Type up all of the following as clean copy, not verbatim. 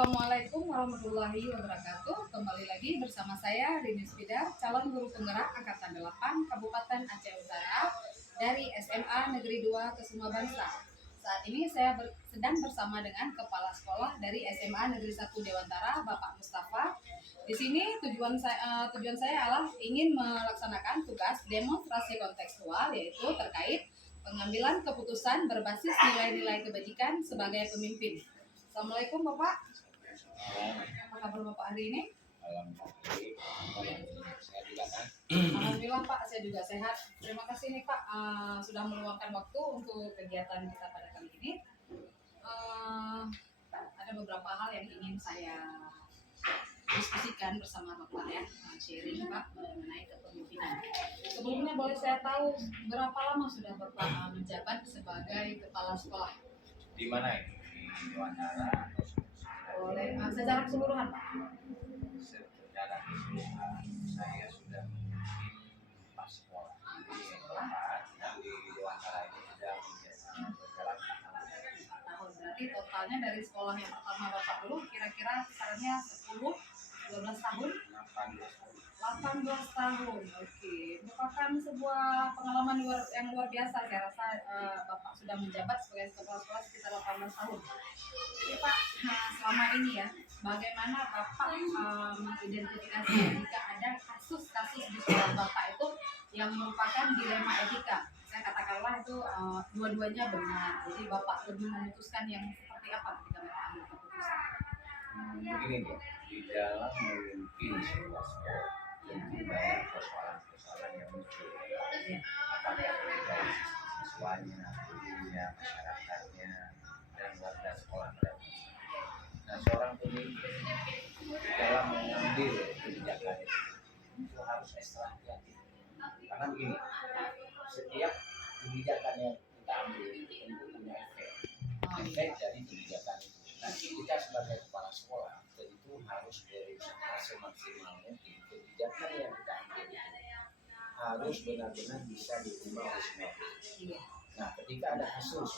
Assalamualaikum warahmatullahi wabarakatuh. Kembali lagi bersama saya Rini Spidar, calon guru penggerak angkatan 8 Kabupaten Aceh Utara dari SMA Negeri 2 Kesuma Bangsa. Saat ini saya sedang bersama dengan kepala sekolah dari SMA Negeri 1 Dewantara, Bapak Mustafa. Di sini tujuan saya adalah ingin melaksanakan tugas demonstrasi kontekstual, yaitu terkait pengambilan keputusan berbasis nilai-nilai kebajikan sebagai pemimpin. Assalamualaikum Bapak. Apa kabar Bapak hari ini? Alhamdulillah Pak, saya juga sehat. Terima kasih nih Pak sudah meluangkan waktu untuk kegiatan kita pada kali ini. Ada beberapa hal yang ingin saya diskusikan bersama Bapak ya, sharing Pak mengenai kepemimpinan. Sebelumnya boleh saya tahu berapa lama sudah Bapak menjabat sebagai kepala sekolah? Di mana itu? Di Dewantara atau Boleh secara keseluruhan Pak? secara keseluruhan saya sudah memimpin 4 sekolah. Jadi yang keempat yang di Dewantara ini sudah berjalan 4 tahun. Berarti totalnya dari sekolah yang pertama Bapak dulu kira-kira kisarannya 10-12 tahun? 18 tahun. Oke. Merupakan sebuah pengalaman yang luar biasa. Saya rasa Bapak sudah menjabat sebagai kepala sekolah sekitar 18 tahun. Jadi Pak, selama ini ya, bagaimana Bapak mengidentifikasi jika ada kasus-kasus di sekolah Bapak itu yang merupakan dilema etika? Saya katakanlah itu dua-duanya benar. Jadi Bapak lebih memutuskan yang seperti apa ketika Bapak ambil keputusan? Begini dong, di dalam memimpin sebuah sekolah tentu banyak persoalan-persoalan yang muncul. Apakah dari sisi siswanya, gurunya, masyarakatnya, dan warga sekolah pada umumnya. Nah, seorang pemimpin dalam mengambil kebijakan itu harus ekstra hati-hati. Karena begini, setiap kebijakan yang kita ambil itu tentu punya efek dari kebijakan itu. Nah, kita sebagai kepala sekolah tentu harus berusaha semaksimal mungkin kebijakan yang kita ambil itu harus benar-benar bisa diterima oleh semua pihak. Nah, ketika ada kasus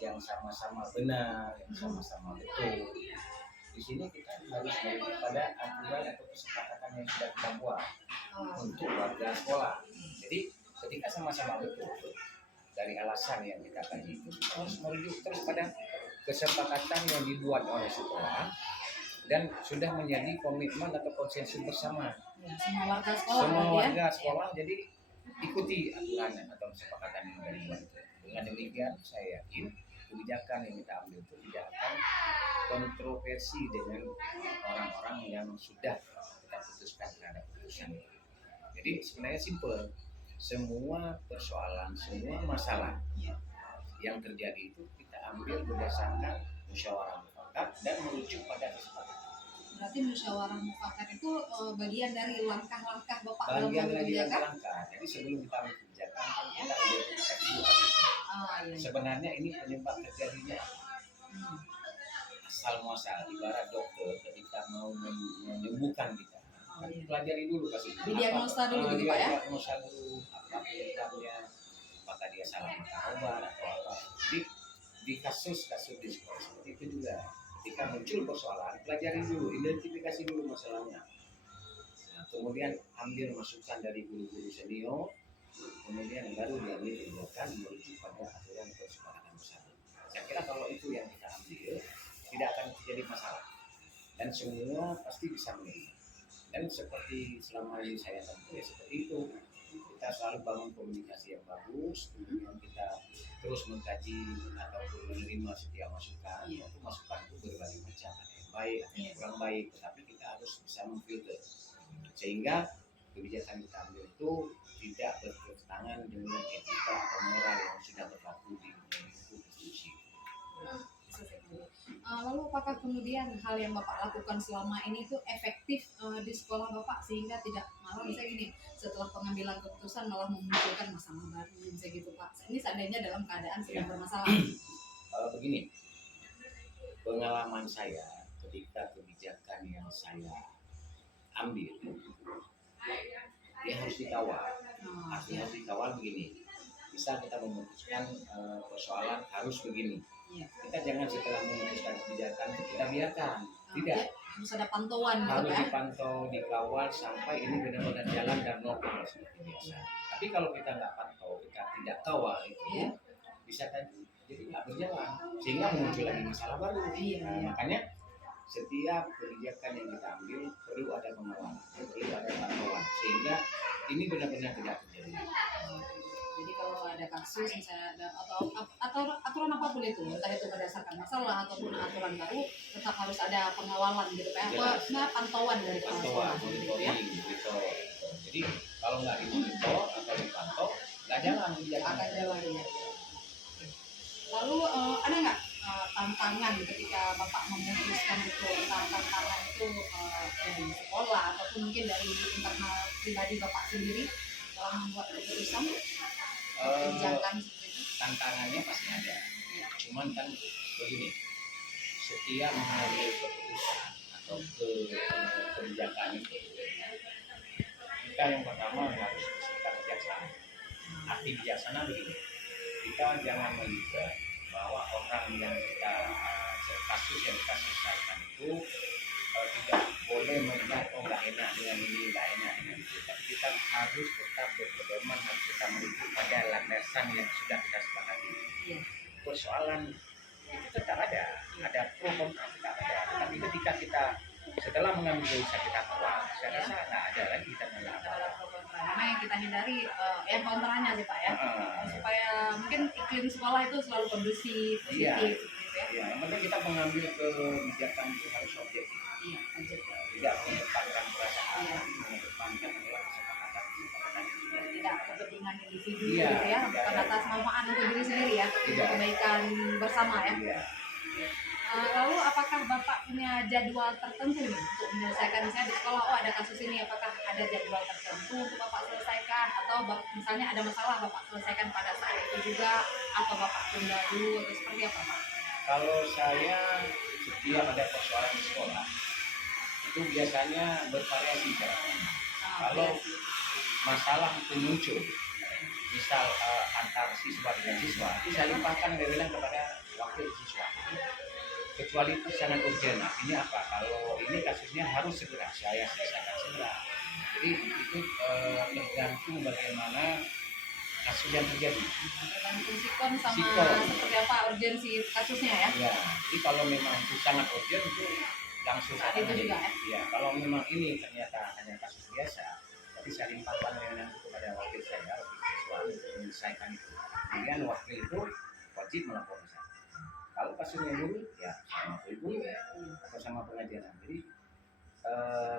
yang sama-sama benar, yang sama-sama betul, di sini kita harus merujuk pada aturan atau kesepakatan yang sudah kita buat untuk warga sekolah. Jadi ketika sama-sama betul dari alasan yang kita kaji itu, kita harus merujuk terus pada kesepakatan yang dibuat oleh sekolah dan sudah menjadi komitmen atau konsensus bersama. Ya, semua warga sekolah. Semua warga sekolah jadi ikuti aturan atau kesepakatan yang dibuat. Dengan demikian saya yakin kebijakan yang kita ambil itu tidak akan kontroversi dengan orang-orang yang sudah kita putuskan terhadap putusan itu. Jadi sebenarnya simpel. Semua persoalan, semua masalah yang terjadi itu kita ambil berdasarkan musyawarah mufakat dan merujuk pada kesepakatan. Berarti musyawarah mufakat itu bagian dari langkah-langkah Bapak dalam Bagian mengambil dari kebijakan? langkah. Jadi sebelum kita ambil kebijakan kan kita identifikasi dulu kasusnya. Iya. Sebenarnya ini penyebab terjadinya asal muasal. Ibarat dokter ketika mau menyembuhkan kita, pelajari dulu kasusnya. Didiagnosa dulu gitu Pak ya? Diagnosa dulu apa penyebabnya, apakah dia salah makan obat atau apa. Jadi di kasus-kasus di sekolah seperti itu juga ketika muncul persoalan, pelajari dulu, identifikasi dulu masalahnya. Nah, kemudian ambil masukan dari guru-guru senior, kemudian baru diambil tindakan merujuk pada aturan kesepakatan bersama. Saya kira kalau itu yang kita ambil, tidak akan terjadi masalah dan semua pasti bisa menerima. Dan seperti selama ini saya tempuh ya seperti itu, kita selalu bangun komunikasi yang bagus, kemudian kita terus mengkaji ataupun menerima setiap masukan. Itu masukan itu berbagai macam, ada yang baik, ada yang kurang baik, tetapi kita harus bisa memfilter sehingga kebijakan kita ambil itu tidak bertentangan dengan etika atau moral yang sudah berlaku di institusi. Lalu apakah kemudian hal yang Bapak lakukan selama ini itu efektif di sekolah Bapak sehingga tidak malah misalnya gini, setelah pengambilan keputusan malah memunculkan masalah baru misalnya gitu Pak? Ini seandainya dalam keadaan sedang bermasalah. Begini, pengalaman saya ketika kebijakan yang saya ambil dia harus dikawal. Artinya harus dikawal begini. Bisa kita memutuskan persoalan harus begini. Kita jangan setelah memutuskan kebijakan biarkan, tidak. Harus ada pantauan gitu Harus ya. dipantau, dikawal sampai ini benar-benar jalan dan normal seperti biasa. Tapi kalau kita nggak pantau, kita tidak kawal itu, bisa jadi nggak berjalan, sehingga muncul lagi masalah baru. Nah, makanya setiap kebijakan yang kita ambil perlu ada pengawalan, perlu ada pantauan, sehingga ini benar-benar tidak terjadi. Jadi kalau ada kasus misalnya atau aturan apapun itu, entah itu berdasarkan masalah ataupun aturan baru, tetap harus ada pengawalan gitu Pak. Pantauan dari kepala sekolah gitu ya. Gitu. Jadi kalau nggak dimonitor atau dipantau, nggak jalan kebijakan. Akan jalan ya. Lalu ada nggak tantangan ketika Bapak memutuskan itu, tentang tantangan itu dari sekolah ataupun mungkin dari internal pribadi Bapak sendiri dalam membuat keputusan kebijakan seperti itu? Tantangannya pasti ada. Cuman kan begini, setiap mengambil keputusan atau kebijakan itu, kita yang pertama harus bersikap bijaksana. Arti bijaksana begini, kita jangan melihat bahwa orang yang kita kasus yang kita selesaikan itu tidak boleh melihat nggak enak dengan ini, nggak enak dengan itu. Tapi kita harus tetap berpedoman, harus kita merujuk pada landasan yang sudah kita sepakati. Persoalan itu tetap ada pro kontra tetap ada. Tapi ketika kita setelah mengambil keputusan kita keluar, saya rasa nggak ada lagi kita mengambil. Karena yang kita hindari yang kontranya sih Pak ya, supaya mungkin iklim sekolah itu selalu kondusif, positif gitu ya. Iya, yang penting kita mengambil kebijakan itu harus objektif. Iya, tidak mengedepankan perasaan, mengedepankan kesepakatan tidak kepentingan individu gitu ya, bukan atas manfaat untuk diri sendiri ya, kebaikan bersama ya. Lalu apakah Bapak punya jadwal tertentu nih untuk menyelesaikan, misalnya di sekolah, ada kasus ini, apakah ada jadwal tertentu untuk Bapak selesaikan, atau misalnya ada masalah Bapak selesaikan pada saat itu juga, atau Bapak tunda dulu, atau seperti apa Pak? Kalau saya setiap ada persoalan di sekolah itu biasanya bervariasi caranya. Kalau masalah itu muncul, misal antar siswa dengan siswa, itu saya limpahkan bilang kepada wakil siswa. Kecuali itu sangat urgent. Artinya apa? Kalau ini kasusnya harus segera, saya selesaikan segera. Jadi itu tergantung bagaimana kasus yang terjadi. Tergantung sikon sama seperti apa urgensi kasusnya ya. Ya, jadi kalau memang itu sangat urgent itu langsung saat itu juga ya. Ya, kalau memang ini ternyata hanya kasus biasa, tapi saya limpahkan dengan kepada wakil saya, wakil siswa untuk menyelesaikan itu. Kemudian wakil itu wajib melapor saya. Kalau kasusnya dulu, ya sama ibu atau sama pengajaran. Jadi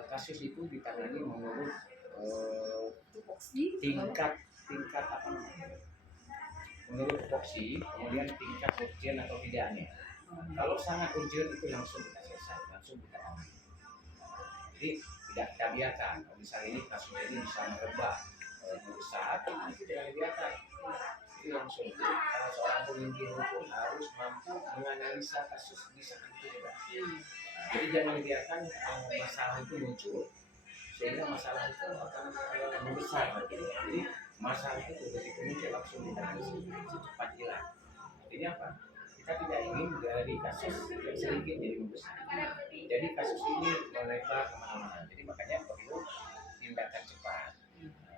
kasus itu ditangani menurut tingkat apa namanya? Menurut tupoksi, kemudian tingkat urgen atau tidaknya. Kalau sangat urgen itu langsung kita selesai, langsung kita tangani. Jadi tidak kita biarkan. Kalau misalnya ini kasusnya ini bisa merebak membesar, itu tidak dibiarkan. Jadi langsung seorang pemimpin hukum harus mampu menganalisa kasus di saat itu juga. Jadi jangan biarkan masalah itu muncul sehingga masalah itu akan membesar. Jadi masalah itu begitu muncul langsung ditangani secepat hilang. Artinya apa? Kita tidak ingin dari kasus yang sedikit jadi membesar. Jadi kasus ini melebar kemana-mana. Jadi makanya perlu tindakan cepat.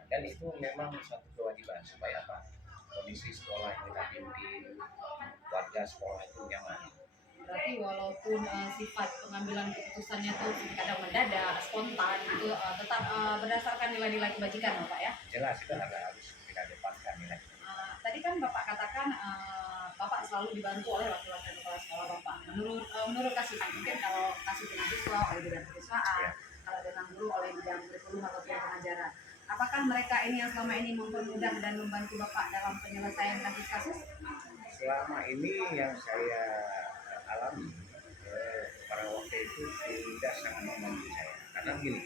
Dan itu memang suatu kewajiban supaya apa? Kondisi sekolah yang kita pimpin, warga sekolah itu nyaman. Berarti walaupun sifat pengambilan keputusannya itu kadang mendadak, spontan, itu tetap berdasarkan nilai-nilai kebajikan Bapak ya? Jelas itu harus kita depankan nilai. Tadi kan Bapak katakan Bapak selalu dibantu oleh wakil-wakil kepala sekolah Bapak. Menurut kasus mungkin kalau kasus dengan siswa oleh bidang kesiswaan, kalau dengan guru oleh bidang kurikulum atau pengajaran. Apakah mereka ini yang selama ini mempermudah dan membantu Bapak dalam penyelesaian kasus-kasus? Selama ini yang saya alami, para wakil itu tidak sangat membantu saya. Karena begini,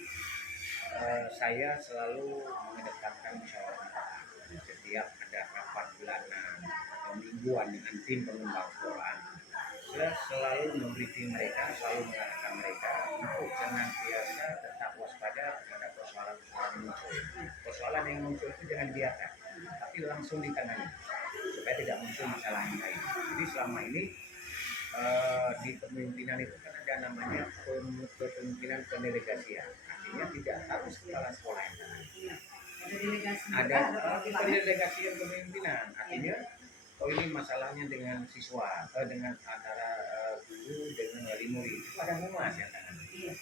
saya selalu mengedepankan musyawarah mufakat. Setiap ada rapat bulanan atau mingguan dengan tim pengembang sekolah, saya selalu membriefing mereka, selalu mengatakan mereka untuk senantiasa tetap waspada terhadap persoalan-persoalan yang muncul. Persoalan yang muncul itu jangan dibiarkan, tapi langsung ditangani supaya tidak muncul masalah yang lain. Jadi selama ini di kepemimpinan itu kan ada namanya kepemimpinan pendelegasian. Artinya tidak harus kepala sekolah yang tangani. Iya. Ada delegasi. Ada pendelegasian kepemimpinan. Artinya oh ini masalahnya dengan siswa, dengan antara guru dengan wali murid itu ada humas yang tangani. Iya.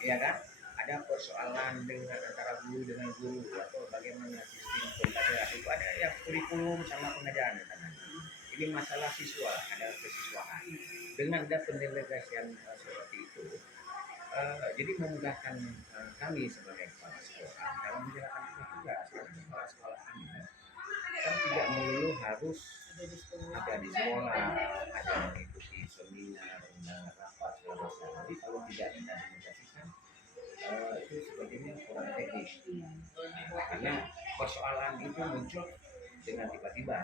Iya kan? Ada persoalan dengan antara guru dengan guru atau bagaimana sistem pembelajaran itu ada ya kurikulum sama pengajaran yang tangani. Ini masalah siswa, ada kesiswaan. Dengan ada pendelegasian seperti itu, jadi memudahkan kami sebagai kepala sekolah dalam menjalankan tugas sebagai kepala sekolah ini. Kan tidak melulu harus ada di sekolah, ada mengikuti seminar, rapat, segala macam. Jadi kalau tidak diimplementasikan, itu sepertinya kurang efektif. Karena persoalan itu muncul dengan tiba-tiba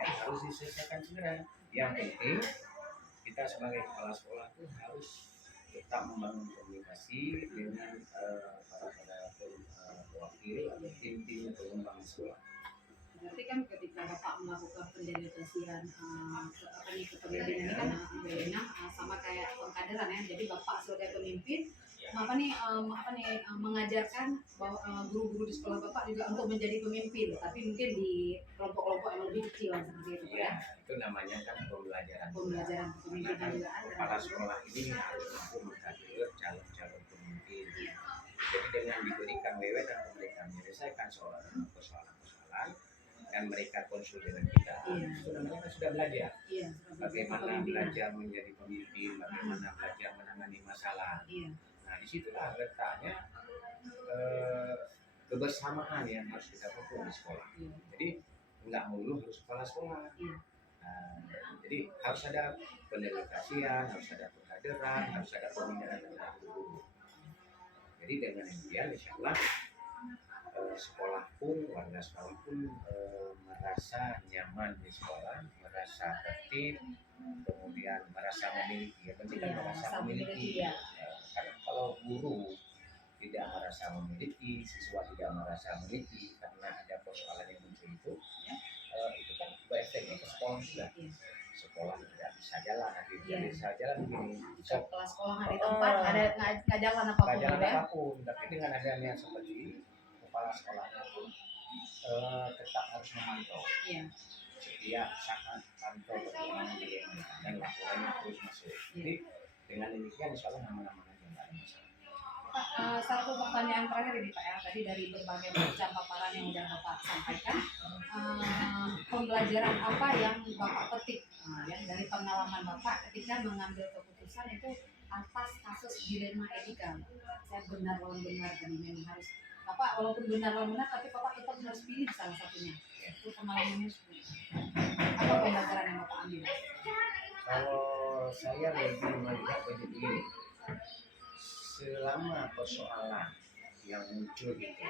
dan harus diselesaikan segera. Yang penting kita sebagai kepala sekolah itu harus tetap membangun komunikasi dengan para wakil atau tim-tim pengembangan sekolah. Berarti kan ketika Bapak melakukan pendelegasian kepemimpinan ini kan sama kayak pengkaderan ya. Jadi Bapak sebagai pemimpin mengajarkan bahwa guru-guru di sekolah Bapak juga untuk menjadi pemimpin, tapi mungkin di kelompok-kelompok yang lebih kecil seperti itu ya. Itu namanya kan pembelajaran. Pembelajaran kepemimpinan juga ada. Kepala sekolah ini harus mampu mengkader calon-calon pemimpin. Jadi dengan diberikan wewenang dan mereka menyelesaikan persoalan-persoalan dan mereka konsul dengan kita, itu namanya kan sudah belajar. Bagaimana belajar menjadi pemimpin, bagaimana belajar menangani masalah. Nah disitulah letaknya kebersamaan yang harus kita pupuk di sekolah. Jadi nggak melulu harus kepala sekolah. Jadi harus ada pendelegasian, harus ada pengkaderan, harus ada pembinaan terhadap guru. Jadi dengan demikian insya Allah sekolah pun, warga sekolah pun merasa nyaman di sekolah, merasa tertib, kemudian merasa memiliki, merasa memiliki. Karena kalau guru tidak merasa memiliki, siswa tidak merasa memiliki karena ada persoalan yang muncul itu kan berefeknya ke sekolah juga. Sekolah tidak bisa jalan, tidak bisa jalan begini. Kepala sekolah nggak di tempat, nggak jalan apapun. Nggak jalan apapun, tapi dengan adanya seperti ini, kepala sekolahnya pun tetap harus memantau. Setiap saat pantau perkembangan bagaimana dan laporannya terus masuk. Jadi dengan demikian insya Allah nama-nama aja nggak ada masalah. Pak, satu pertanyaan terakhir ini Pak ya, tadi dari berbagai macam paparan yang sudah Bapak sampaikan, pembelajaran apa yang Bapak petik ya, dari pengalaman Bapak ketika mengambil keputusan itu atas kasus dilema etika. Saya benar lawan benar dan memang harus Bapak walaupun benar lawan benar tapi Bapak tetap harus pilih salah satunya. Itu pengalamannya seperti apa pembelajaran yang Bapak ambil? Kalau saya lebih melihat begini, selama persoalan yang muncul itu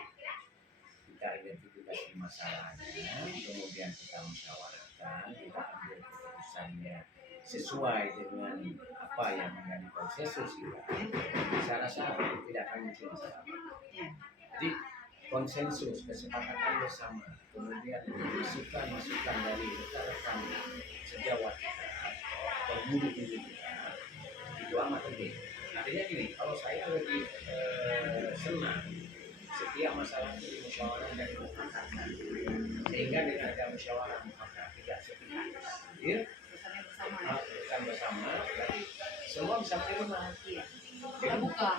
kita identifikasi masalahnya, kemudian kita musyawarahkan, kita ambil keputusannya sesuai dengan apa yang menjadi konsensus kita, saya rasa tidak akan muncul masalah. Jadi konsensus, kesepakatan bersama, kemudian masukan dari rekan-rekan sejawat kita atau guru-guru kita, itu amat penting. Artinya gini, kalau saya lebih senang setiap masalah itu musyawarah dan mufakatkan, sehingga dengan ada musyawarah mufakat tidak sepihak, ya, keputusan bersama, berarti semua bisa menerima, terbuka,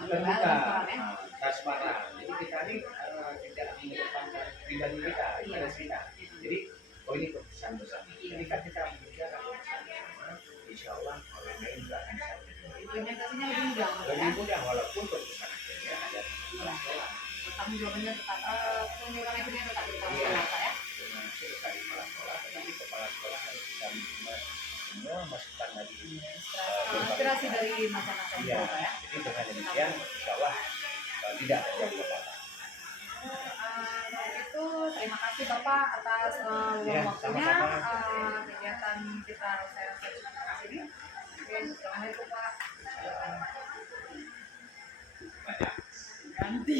transparan. Jadi kita ini tidak mengedepankan pribadi kita, interest kita. Jadi ini keputusan bersama. Jadi kan kita bicara bersama, insya Allah orang lain juga akan bisa implementasinya lebih mudah walaupun keputusan akhirnya ada di sekolah. Bertanggung jawabannya tetap penyelenggara akhirnya tetap di sekolah ya. Dengan tetap di sekolah, tetapi kepala sekolah harus bisa menerima semua masukan dari inspirasi dari macam-macam sekolah ya. Jadi dengan demikian, insya Allah tidak terjadi apa-apa. Itu terima kasih Bapak atas waktunya. Kegiatan kita saya cukup di sini. Assalamualaikum Pak. Ganti.